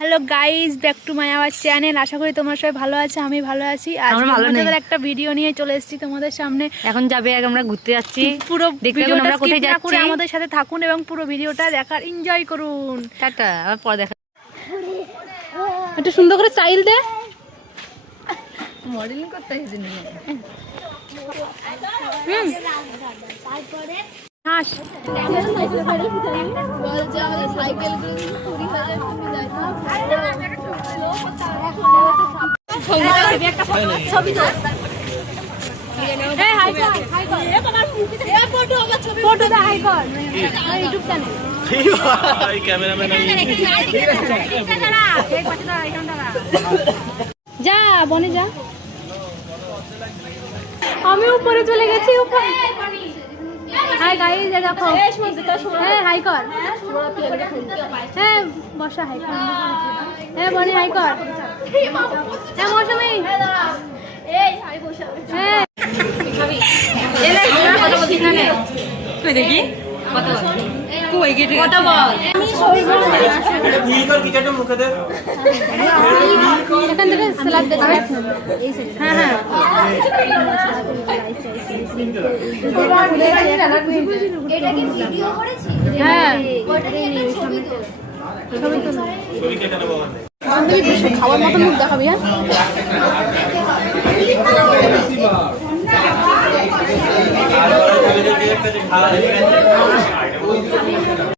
Hello guys, back to my our channel. আশা করি তোমরা সবাই ভালো আছো, আমি ভালো আছি। আজকে একটা ভিডিও নিয়ে চলে এসেছি তোমাদের সামনে। এখন যাবে আমরা ঘুরতে যাচ্ছি, পুরো ভিডিওটা আমরা কোথায় স্কিপ না করে যাচ্ছি আমাদের সাথে থাকুন এবং পুরো ভিডিওটা দেখার এনজয় করুন। টাটা, আবার পরে দেখা। একটু সুন্দর করে স্টাইল দে, মডেলিং করতে হয়েছে তারপরে হাস ছবি তো যা বনে যা। আমি উপরে চলে গেছি। হাই গাইস, দেখো। হ্যাঁ হাই কর। হ্যাঁ বর্ষা হাই কর। হ্যাঁ বনি হাই কর। হ্যাঁ মৌসুমি। হ্যাঁ দেখি কথা বল। এখান থেকে স্যালাড দে। হ্যাঁ হ্যাঁ এটা কি ভিডিও করেছি? হ্যাঁ ওটা নিয়ে একটা ছবি তো। খাওয়ার মতো মুখ দেখাবি। হ্যাঁ